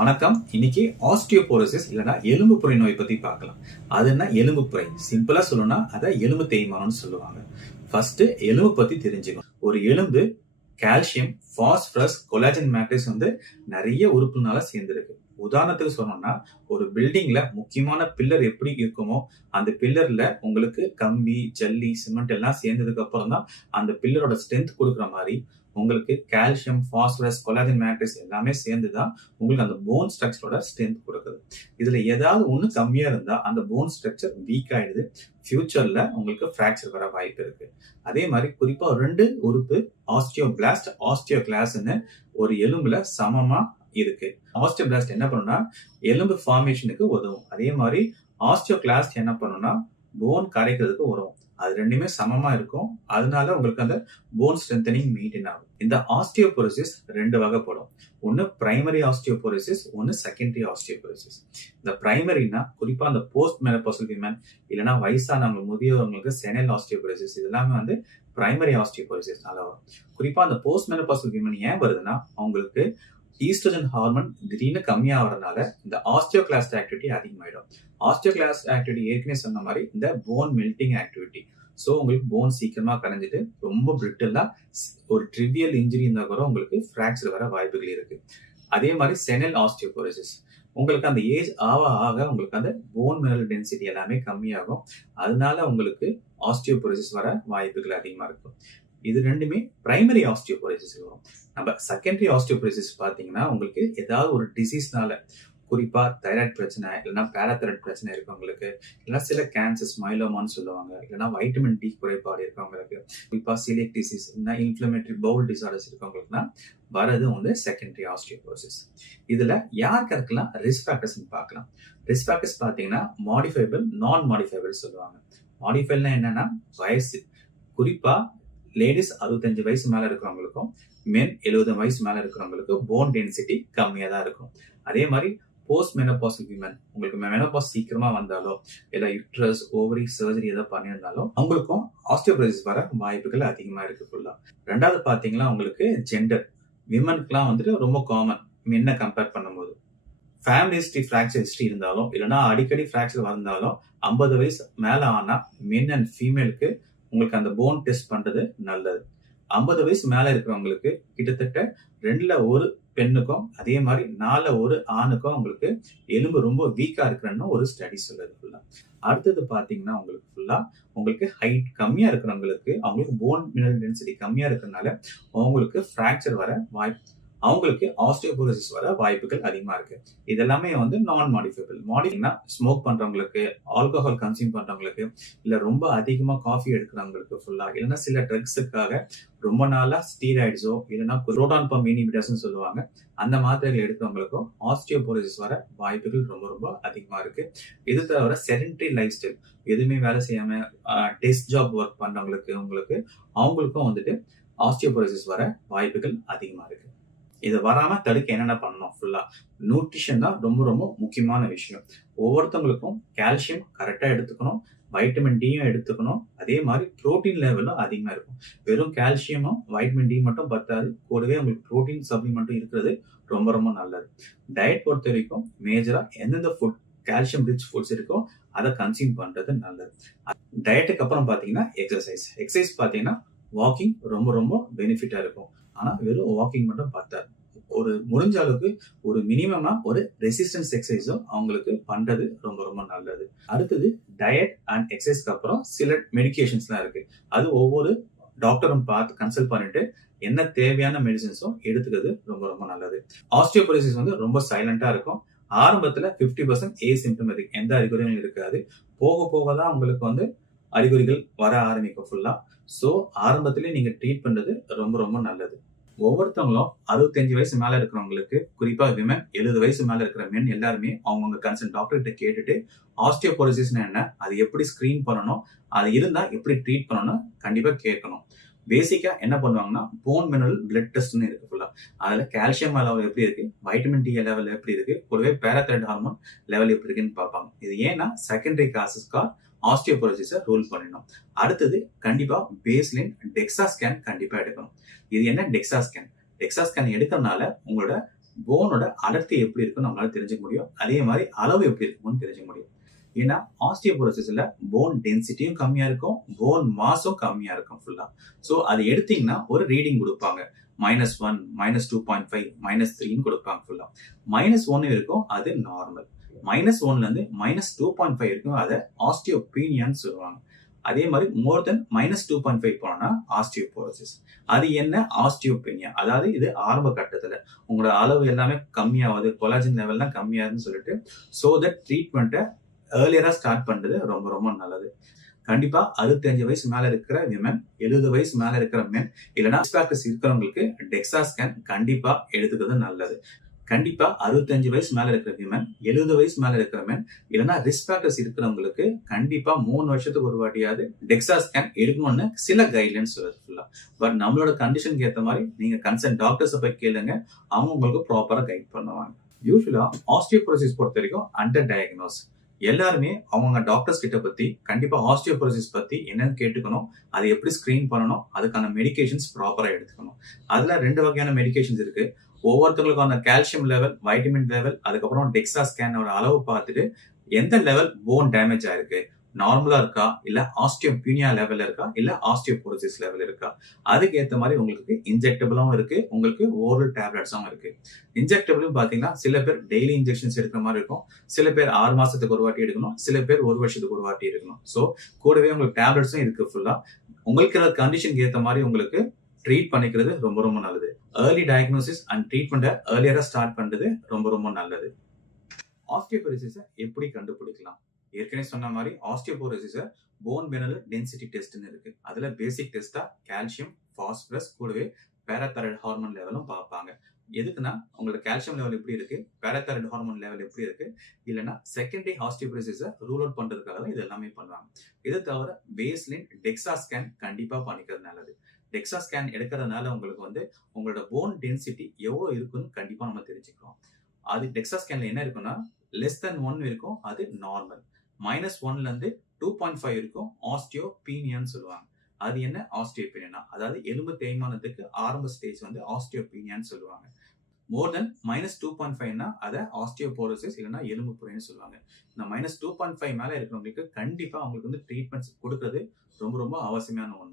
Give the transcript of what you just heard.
வணக்கம். இன்னைக்கு ஆஸ்டியோபோரோசிஸ் இல்லைன்னா எலும்பு புரை நோய் பத்தி பார்க்கலாம். அது என்ன? எலும்பு புரை சிம்பிளா சொல்லணும்னா அதை எலும்பு தேய்மானம்னு சொல்லுவாங்க. ஃபர்ஸ்ட் எலும்பு பத்தி தெரிஞ்சுக்கணும். ஒரு எலும்பு கால்சியம் பாஸ்பரஸ் கொலாஜன் மேட்ரிக்ஸ் வந்து நிறைய உறுப்புனால சேர்ந்துருக்கு. உதாரணத்துக்கு சொன்னோம்னா ஒரு பில்டிங்ல முக்கியமான பில்லர் எப்படி இருக்குமோ அந்த பில்லர்ல உங்களுக்கு கம்பி ஜல்லி சிமெண்ட் எல்லாம் சேர்ந்ததுக்கு அப்புறம் தான் அந்த பில்லரோட ஸ்ட்ரென்த் கொடுக்குற மாதிரி உங்களுக்கு கால்சியம் ஃபாஸ்பரஸ் கொலாஜின் மேட்ரிக்ஸ் எல்லாமே சேர்ந்து தான் உங்களுக்கு அந்த போன் ஸ்ட்ரக்சரோட ஸ்ட்ரென்த் கொடுக்குது. இதுல ஏதாவது ஒன்று கம்மியா இருந்தா அந்த போன் ஸ்ட்ரக்சர் வீக் ஆயிடுது. ஃபியூச்சர்ல உங்களுக்கு ஃப்ராக்சர் வர வாய்ப்பு இருக்கு. அதே மாதிரி குறிப்பா ரெண்டு உறுப்பு ஆஸ்டியோபிளாஸ்ட் ஆஸ்டியோகிளாஸ்ன்னு ஒரு எலும்புல சமமா இருக்கு. ஆஸ்டியோபிளாஸ்ட் என்ன பண்ணுன்னா எலும்பு ஃபார்மேஷனுக்கு உதவும். அதே மாதிரி ஆஸ்டியோ கிளாஸ்ட் என்ன பண்ணுன்னா போன் கரைக்கிறதுக்கு உதவும். அது ரெண்டுமே சமமா இருக்கும். அதனால உங்களுக்கு அந்த போன் ஸ்ட்ரென்தனிங் மெயின்டைன் ஆகும். இந்த ஆஸ்டியோபோரோசிஸ் ரெண்டு வகைப்படும். ஒன்னு பிரைமரி ஆஸ்டியோபோரோசிஸ் ஒன்னு செகண்டரி ஆஸ்டியோபோரோசிஸ் இந்த பிரைமரினா குறிப்பா அந்த போஸ்ட் மெனப்போசல் விமன் இல்லைனா வயசானவங்க முதியவங்களுக்கு செனல் ஆஸ்டியோபோரோசிஸ் இதெல்லாமே வந்து பிரைமரி ஆஸ்டியோபோரோசிஸ்னால வரும். குறிப்பா அந்த போஸ்ட் மெனப்போசல் விமன் ஏன் வருதுன்னா அவங்களுக்கு ஈஸ்ட்ரஜன் ஹார்மோன் திடீர்னு கம்மியாகிறதுனால இந்த ஆஸ்டியோகிளாஸ்ட் ஆக்டிவிட்டி அதிகமாயிடும். ஆஸ்டியோகிளாஸ்ட் ஆக்டிவிட்டி ஏற்கனவே சொன்ன மாதிரி இந்த போன் மெல்டிங் ஆக்டிவிட்டி ஸோ உங்களுக்கு போன் சீக்கிரமா கரைஞ்சிட்டு ரொம்ப பிரிட்டலா ஒரு ட்ரிவியல் இன்ஜுரி இருந்தால் கூட உங்களுக்கு ஃப்ராக்சர் வர வாய்ப்புகள் இருக்கு. அதே மாதிரி செனல் ஆஸ்டியோபோரோசிஸ் உங்களுக்கு அந்த ஏஜ் ஆக ஆக உங்களுக்கு அந்த போன் மினரல் டென்சிட்டி எல்லாமே கம்மியாகும். அதனால உங்களுக்கு ஆஸ்டியோபோரோசிஸ் வர வாய்ப்புகள் அதிகமாக இருக்கும். இது ரெண்டுமே பிரைமரி ஆஸ்டியோபோரோசிஸ் வரும். நம்ம செகண்டரி ஆஸ்டியோபோரோசிஸ் பார்த்தீங்கன்னா உங்களுக்கு ஏதாவது ஒரு டிசீஸ்னால குறிப்பாக தைராய்டு பிரச்சனை இல்லைன்னா பேராதைராய்டு பிரச்சனை இருக்கவங்களுக்கு இல்லைனா சில கேன்சர்ஸ் மைலோமான்னு சொல்லுவாங்க இல்லைன்னா வைட்டமின் டி குறைபாடு இருக்கவங்களுக்கு குறிப்பாக சிலிக் டிசீஸ் இல்லைன்னா இன்ஃப்ளமேட்ரி பவுல் டிசார்டர்ஸ் இருக்கவங்களுக்குனா வரது வந்து செகண்டரி ஆஸ்டியோபோசிஸ் இதில் யாருக்கு இருக்கலாம் ரிஸ்க் ஃபேக்டர்ஸ்னு பார்க்கலாம். ரிஸ்க் ஃபேக்டர்ஸ் பார்த்தீங்கன்னா மாடிஃபைபிள் நான் மாடிஃபைபிள் சொல்லுவாங்க. மாடிஃபைல்னா என்னன்னா வயசு. குறிப்பாக லேடிஸ் அறுபத்தஞ்சு வயசு மேல இருக்கிறவங்களுக்கும் மென் எழுபது வயசு மேல இருக்கிறவங்களுக்கு போன் டென்சிட்டி கம்மியா தான் இருக்கும். அதே மாதிரி போஸ்ட் மெனோபாஸ் விமன் உங்களுக்கு மெனோபாஸ் சீக்கிரமா வந்தாலோ இல்ல யூட்ரஸ் ஓவரி சர்ஜரி ஏதோ பண்ணியிருந்தாலும் அவங்களுக்கும் ஆஸ்டியோபரோசிஸ் வர வாய்ப்புகள் அதிகமா இருக்கு ஃபுல்லா ரெண்டாவது பாத்தீங்கன்னா உங்களுக்கு ஜெண்டர் விமனுக்குலாம் வந்துட்டு ரொம்ப காமன் மென்னை கம்பேர் பண்ணும்போது. ஃபேமிலி ஹிஸ்டரி ஃப்ராக்சர் ஹிஸ்டரி இருந்தாலும் இல்லைன்னா அடிக்கடி ஃப்ராக்சர் வந்தாலும் ஐம்பது வயசு மேலே ஆனால் மென் அண்ட் ஃபீமேலுக்கு உங்களுக்கு அந்த போன் டெஸ்ட் பண்றது நல்லது. ஐம்பது வயசு மேல இருக்கிறவங்களுக்கு கிட்டத்தட்ட ரெண்டுல ஒரு பெண்ணுக்கும் அதே மாதிரி நாலுல ஒரு ஆணுக்கும் உங்களுக்கு எலும்பு ரொம்ப வீக்கா இருக்கிறன்னு ஒரு ஸ்டடி சொல்லுது ஃபுல்லா அடுத்தது பாத்தீங்கன்னா உங்களுக்கு ஃபுல்லா உங்களுக்கு ஹைட் கம்மியா இருக்கிறவங்களுக்கு அவங்களுக்கு போன் மினரல் டென்சிட்டி கம்மியா இருக்கிறதுனால அவங்களுக்கு ஃப்ராக்சர் வர வாய்ப்பு அவங்களுக்கு ஆஸ்டியோபோரோசிஸ் வர வாய்ப்புகள் அதிகமாக இருக்கு. இதெல்லாமே வந்து நான் மாடிஃபைபிள் மாடிஃபைனா ஸ்மோக் பண்றவங்களுக்கு ஆல்கஹால் கன்சியூம் பண்றவங்களுக்கு இல்லை ரொம்ப அதிகமாக காஃபி எடுக்கிறவங்களுக்கு ஃபுல்லாக இல்லைன்னா சில ட்ரக்ஸுக்காக ரொம்ப நாளாக ஸ்டீராய்ட்ஸோ இல்லைன்னா ரோடான் பம்ப் இனிபிட்டர்ஸ் சொல்லுவாங்க. அந்த மாத்திரைகள் எடுக்கிறவங்களுக்கும் ஆஸ்டியோபோரோசிஸ் வர வாய்ப்புகள் ரொம்ப ரொம்ப அதிகமாக இருக்கு. இது தவிர செடன்டரி லைஃப் ஸ்டைல் எதுவுமே வேலை செய்யாமல் டெஸ்ட் ஜாப் ஒர்க் பண்ணுறவங்களுக்கு உங்களுக்கு அவங்களுக்கும் வந்துட்டு ஆஸ்டியோபோரோசிஸ் வர வாய்ப்புகள் அதிகமாக இருக்குது இது வராம தடுக்க என்னென்ன பண்ணணும்? ஃபுல்லா நியூட்ரிஷன் தான் ரொம்ப ரொம்ப முக்கியமான விஷயம். ஒவ்வொருத்தவங்களுக்கும் கால்சியம் கரெக்டா எடுத்துக்கணும். வைட்டமின் டியும் எடுத்துக்கணும். அதே மாதிரி ப்ரோட்டீன் லெவலும் அதிகமாக இருக்கும். வெறும் கால்சியமும் வைட்டமின் டி மட்டும் பத்தாது. கூடவே உங்களுக்கு ப்ரோட்டீன் சப்ளிமெண்ட்டும் இருக்கிறது ரொம்ப ரொம்ப நல்லது. டயட் பொறுத்த வரைக்கும் மேஜராக எந்தெந்த ஃபுட் கால்சியம் ரிச் ஃபுட்ஸ் இருக்கோ அதை கன்சியூம் பண்ணுறது நல்லது. டயட்டுக்கு அப்புறம் பார்த்தீங்கன்னா எக்ஸசைஸ் எக்ஸசைஸ் பார்த்தீங்கன்னா வாக்கிங் ரொம்ப ரொம்ப பெனிஃபிட்டாக இருக்கும். ஆனா வெறும் வாக்கிங் மட்டும் பார்த்தார். ஒரு முடிஞ்ச அளவுக்கு ஒரு மினிமமா ஒரு ரெசிஸ்டன்ஸ் எக்ஸசைஸும் அவங்களுக்கு பண்றது ரொம்ப ரொம்ப நல்லது. அடுத்தது டயட் அண்ட் எக்ஸசைஸ்க்கு அப்புறம் சில மெடிகேஷன்ஸ்லாம் இருக்கு. அது ஒவ்வொரு டாக்டரும் பார்த்து கன்சல்ட் பண்ணிட்டு என்ன தேவையான மெடிசின்ஸும் எடுத்துக்கிறது ரொம்ப ரொம்ப நல்லது. ஆஸ்டியோபொலிசிஸ் வந்து ரொம்ப சைலண்டா இருக்கும். ஆரம்பத்துல பிப்டி பர்சன்ட் ஏ சிம்டமேட்டிக் எந்த அறிகுறிகளும் இருக்காது. போக போக தான் உங்களுக்கு வந்து அறிகுறிகள் வர ஆரம்பிக்கும் ஃபுல்லா ஸோ ஆரம்பத்திலே நீங்க ட்ரீட் பண்றது ரொம்ப ரொம்ப நல்லது. ஒவ்வொருத்தவங்களும் அறுபத்தஞ்சு வயசு மேல இருக்கிறவங்களுக்கு குறிப்பா விமன் எழுபது வயசு மேல இருக்கிற மென் எல்லாருமே அவங்கவுங்க கன்சல்ட் டாக்டர்கிட்ட கேட்டுட்டு ஆஸ்டியோபோரோசிஸ்னா என்ன அது எப்படி ஸ்கிரீன் பண்ணணும் அது இருந்தா எப்படி ட்ரீட் பண்ணணும் கண்டிப்பா கேட்கணும். பேசிக்கா என்ன பண்ணுவாங்கன்னா போன் மினரல் பிளட் டெஸ்ட்னு இருக்கு ஃபுல்லா அதுல கால்சியம் லெவல் எப்படி இருக்கு வைட்டமின் டி லெவல் எப்படி இருக்கு கூடவே பேராத்தைட் ஹார்மோன் லெவல் எப்படி இருக்குன்னு பார்ப்பாங்க. இது ஏன்னா செகண்டரி காசஸ்க்கா ஆஸ்டியோபோரோசிஸை ரூல் பண்ணிடணும் அடுத்தது கண்டிப்பாக பேஸ்லைன் டெக்ஸா ஸ்கேன் கண்டிப்பாக எடுக்கணும். இது என்ன டெக்ஸா ஸ்கேன் டெக்ஸா ஸ்கேன் எடுக்கிறதுனால உங்களோட போனோட அடர்த்தி எப்படி இருக்குன்னு நம்மளால தெரிஞ்சுக்க முடியும். அதே மாதிரி அளவு எப்படி இருக்கும்னு தெரிஞ்சுக்க முடியும். ஏன்னா ஆஸ்டியோபோரோசிஸில் போன் டென்சிட்டியும் கம்மியாக இருக்கும் போன் மாஸும் கம்மியாக இருக்கும் ஃபுல்லாக ஸோ அது எடுத்தீங்கன்னா ஒரு ரீடிங் கொடுப்பாங்க. Minus one minus two point five minus த்ரீன்னு கொடுப்பாங்க ஃபுல்லாக மைனஸ் ஒன்று இருக்கும் அது நார்மல் மைனஸ் ஒன்லேருந்து மைனஸ் டூ பாயிண்ட் ஃபைவ் இருக்கும் அதை ஆஸ்டியோபீனியான்னு சொல்லுவாங்க. அதே மாதிரி more than minus two point five போனோம்னா ஆஸ்டியோபோரோசிஸ் அது என்ன? ஆஸ்டியோபீனியா அதாவது இது ஆரம்ப கட்டத்தில். உங்களோட அளவு எல்லாமே கம்மியாகுது கொலாஜின் லெவல்லாம் கம்மியாகுதுன்னு சொல்லிட்டு ஸோ தட் ட்ரீட்மெண்ட்டை ஏர்லியராக ஸ்டார்ட் பண்ணுறது ரொம்ப ரொம்ப நல்லது. கண்டிப்பா அறுபத்தஞ்சு வயசு மேல இருக்கிற விமன் எழுபது வயசு மேல இருக்கிற மென் இல்லைன்னா இருக்கிறவங்களுக்கு டெக்ஸா ஸ்கேன் கண்டிப்பா எடுத்துக்கிறது நல்லது. கண்டிப்பா அறுபத்தஞ்சு வயசு மேல இருக்கிற விமன் எழுபது வயசு மேல இருக்கிற மென் இல்லைன்னா ரிஸ்க் ஃபேக்டர்ஸ் இருக்கிறவங்களுக்கு கண்டிப்பா மூணு வருஷத்துக்கு ஒரு வாட்டியாவது டெக்ஸா ஸ்கேன் எடுக்கணும்னு சில கைட்லைன்ஸ் வருது ஃபுல்லா பட் நம்மளோட கண்டிஷனுக்கு ஏற்ற மாதிரி நீங்க கன்சர்ன் டாக்டர்ஸை போய் கேளுங்க. அவங்க உங்களுக்கு ப்ராப்பரா கைட் பண்ணுவாங்க. யூஸ்வலா ஆஸ்டியோபோரோசிஸ் பொறுத்த வரைக்கும் அண்டர் டயக்னோஸ் எல்லாருமே அவங்க டாக்டர்ஸ் கிட்ட பத்தி கண்டிப்பா ஆஸ்டியோபோரோசிஸ் பத்தி என்னன்னு கேட்டுக்கணும். அதை எப்படி ஸ்கிரீன் பண்ணணும்? அதுக்கான மெடிகேஷன்ஸ் ப்ராப்பரா எடுத்துக்கணும். அதுல ரெண்டு வகையான மெடிகேஷன்ஸ் இருக்கு. ஒவ்வொருத்தவங்களுக்கான கால்சியம் லெவல் வைட்டமின் லெவல் அதுக்கப்புறம் டெக்ஸா ஸ்கேனோட அளவு பார்த்துட்டு எந்த லெவல் போன் டேமேஜ் ஆயிருக்கு நார்மலா இருக்கா? இல்ல ஆஸ்டியோபியூனியா லெவல் இருக்கா? இல்ல ஆஸ்டியோபோரோசிஸ் லெவல் இருக்கா? அதுக்கு ஏத்த மாதிரி உங்களுக்கு இன்ஜெக்டபிளாவும் இருக்கு. உங்களுக்கு ஓரல் டேப்லெட்ஸும் இருக்கு. இன்ஜெக்டபிளும் பாத்தீங்கன்னா சில பேர் டெய்லி இன்ஜெக்ஷன்ஸ் எடுக்கிற மாதிரி இருக்கும். சில பேர் ஆறு மாசத்துக்கு ஒரு வாட்டி எடுக்கணும். சில பேர் ஒரு வருஷத்துக்கு ஒரு வாட்டி எடுக்கணும். ஸோ கூடவே உங்களுக்கு டேப்லெட்ஸும் இருக்கு ஃபுல்லா உங்களுக்கு கண்டிஷனுக்கு ஏற்ற மாதிரி உங்களுக்கு ட்ரீட் பண்ணிக்கிறது ரொம்ப ரொம்ப நல்லது. ஏர்லி டயக்னோசிஸ் அண்ட் ட்ரீட்மெண்ட்டை ஏர்லியரா ஸ்டார்ட் பண்ணுறது ரொம்ப ரொம்ப நல்லது. ஆஸ்டியோபரிசிஸை எப்படி கண்டுபிடிக்கலாம்? ஏற்கனவே சொன்ன மாதிரி ஆஸ்டியோபோரோசிஸை போன் மினரல் டென்சிட்டி டெஸ்ட்னு இருக்கு. அதுல பேசிக் டெஸ்டா கால்சியம் பாஸ்பரஸ் கூடவே பேராதரைட் ஹார்மோன் லெவலும் பார்ப்பாங்க. எதுக்குன்னா உங்களோட கால்சியம் லெவல் எப்படி இருக்கு? பேராதரைட் ஹார்மோன் லெவல் எப்படி இருக்கு? இல்லைன்னா செகண்டரி ஆஸ்டியோபோரோசிஸை ரூல் அவுட் பண்றதுக்காக தான் இது எல்லாமே பண்ணுவாங்க. இது தவிர பேஸ்லின் டெக்ஸா ஸ்கேன் கண்டிப்பா பண்ணிக்கிறது நல்லது. டெக்ஸா ஸ்கேன் எடுக்கிறதுனால உங்களுக்கு வந்து உங்களோட போன் டென்சிட்டி எவ்வளோ இருக்குன்னு கண்டிப்பா நம்ம தெரிஞ்சுக்கிறோம். அது டெக்ஸா ஸ்கேன்ல என்ன இருக்குன்னா லெஸ் தென் ஒன் இருக்கும் அது நார்மல் மைனஸ் ஒன்லேருந்து டூ பாயிண்ட் ஃபைவ் இருக்கும் ஆஸ்டியோ பீனியான்னு சொல்லுவாங்க. அது என்ன? ஆஸ்டியோபீனியா அதாவது எலும்பு தேய்மானத்துக்கு ஆரம்ப ஸ்டேஜ் வந்து ஆஸ்டியோபீனியான்னு சொல்லுவாங்க. More than minus two point five அதை ஆஸ்டியோபோரோசிஸ் இல்லைன்னா எலும்பு புறைன்னு சொல்லுவாங்க. இந்த மைனஸ் டூ பாயிண்ட் ஃபைவ் மேலே இருக்கிறவங்களுக்கு கண்டிப்பாக அவங்களுக்கு வந்து ட்ரீட்மெண்ட்ஸ் கொடுக்கறது ரொம்ப ரொம்ப அவசியமான ஒன்று